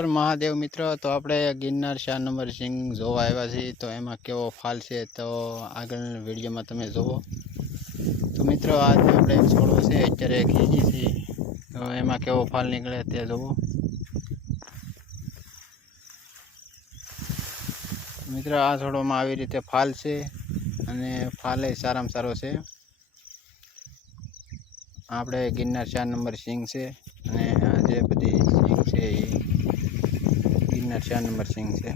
હર હર મહાદેવ મિત્રો। તો આપણે ગિરનાર 4 નંબર સિંગ જોવા આવ્યા છીએ। તો એમાં કેવો ફાલ છે તો આગળના વિડીયોમાં તમે જોવો। તો મિત્રો આજે આપણે એક છોડવો છે અત્યારે ખીજી છે, તો એમાં કેવો ફાલ નીકળે તે જોવો। મિત્રો આ છોડવામાં આવી રીતે ફાલ છે અને ફાલ સારામાં સારો છે। આપણે ગિરનાર 4 નંબર સિંગ છે અને આ જે બધી સિંગ છે એ ગિરનાર 4 નંબર સિંગ છે।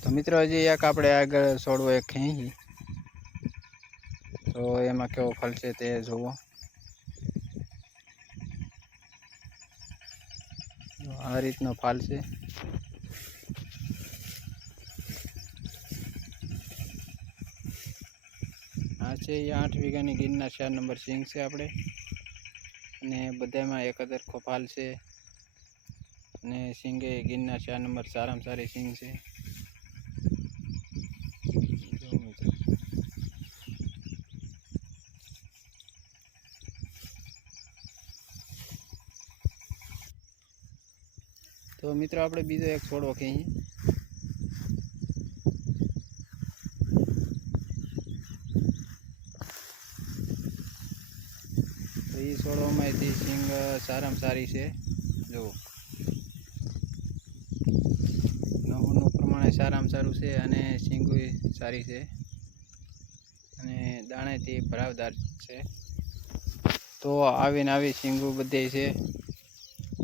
તો મિત્રો હજી એક આપણે આગળ છોડવો એક ખેંચી, તો એમાં કેવો ફળ છે તે જોવો। આ રીતનો ફાલ છે। આ છે એ 8 વીઘાની ગિરનાર 4 નંબર સિંગ છે આપણે, અને બધામાં એક સરખો ફાલ છે અને સિંગે ગિરનાર 4 નંબર સારામાં સારી સિંગ છે। તો મિત્રો આપણે બીજો એક છોડવો ખેંચી, તો એ છોડવામાંથી સિંગ સારામાં સારી છે। જુઓ નહોનું પ્રમાણે સારામાં સારું છે અને સિંગુય સારી છે અને દાણેથી ભરાવદાર છે। તો આવીને આવી સિંગુ બધે છે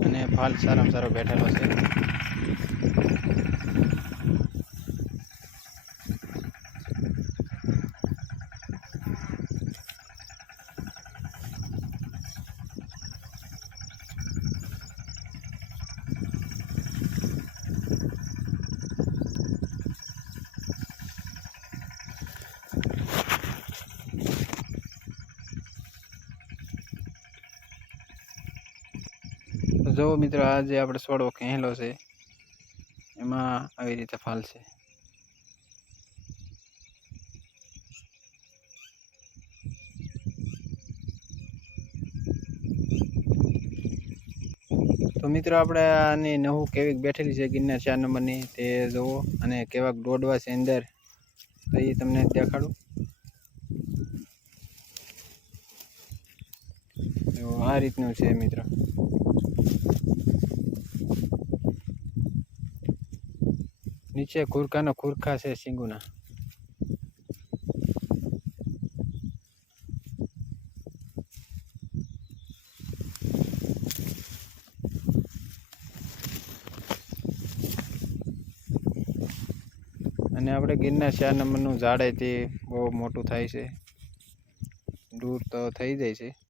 અને ફાલ સારામાં સારો બેઠેલો છે। તો જો મિત્રો આ જે આપણે છોડવો ખેંચેલો છે એમાં આવી રીતે ફાલ છે। તો મિત્રો આપણે આની નહું કેવીક બેઠેલી છે ગિરનાર 4 નંબરની તે જોવો, અને કેવાક દોડવા છે અંદર તો એ તમને દેખાડું। તો આ રીતનું છે મિત્રો। નીચે ખુરખાનો ખુરખા છે સિંગુના। અને આપણે ગિરનાર 4 નંબરનું ઝાડ તે બહુ મોટું થાય છે, દૂર તો થઈ જાય છે।